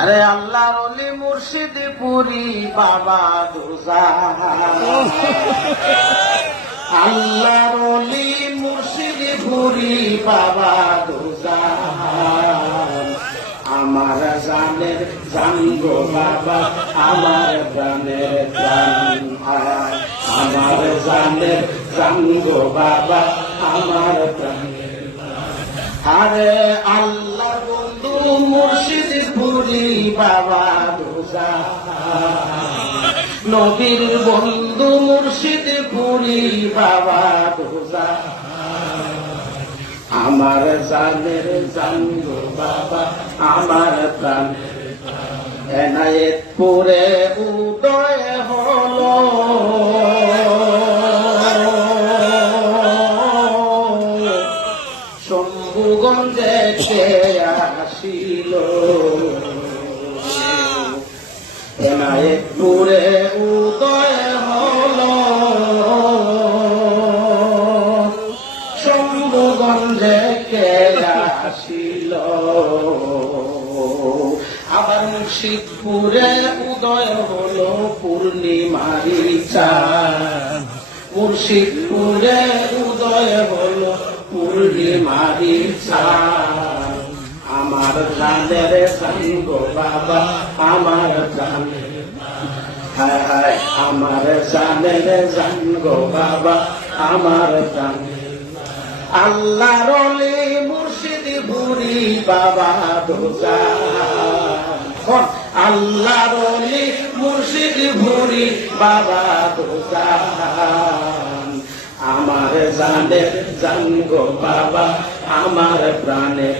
আরে আল্লাহর ওলি মুর্শিদ পুরি বাবা দুজাহান, আল্লাহর ওলি মুর্শিদ পুরি বাবা দুজাহান। আমার জানের জান গো বাবা, আমার প্রাণের প্রাণ, আমার জানের জান গো বাবা, আমার প্রাণের প্রাণ। আরে আল্লাহ বন্ধু মুর্শিদ পুরি বাবা দুজাহান, নবীর বন্ধু মুর্শিদ পুরি বাবা দুজাহান। আমার জানের জান গো বাবা, আমার প্রাণের এনায়েতপুরে উদয় হলো, শম্ভুগঞ্জে আসিল, এনায়েতপুরে উদয় হলো, শম্ভুগঞ্জে আসিল। আবার মুর্শিদপুরে উদয় হলো পূর্ণিমারি চাঁদ, মুর্শিদপুরে উদয় হলো পূর্ণিমারি চাঁদ। আমার জানের জান গো বাবা, আমার জানের, হায় হায় আমার জানের জান গো বাবা, আমার জানের। আল্লাহর ওলি মুর্শিদ পুরি বাবা দুজাহান, আল্লাহর ওলি মুর্শিদ পুরি বাবা দুজাহান। আমার জানের জান গো বাবা, আমার প্রাণের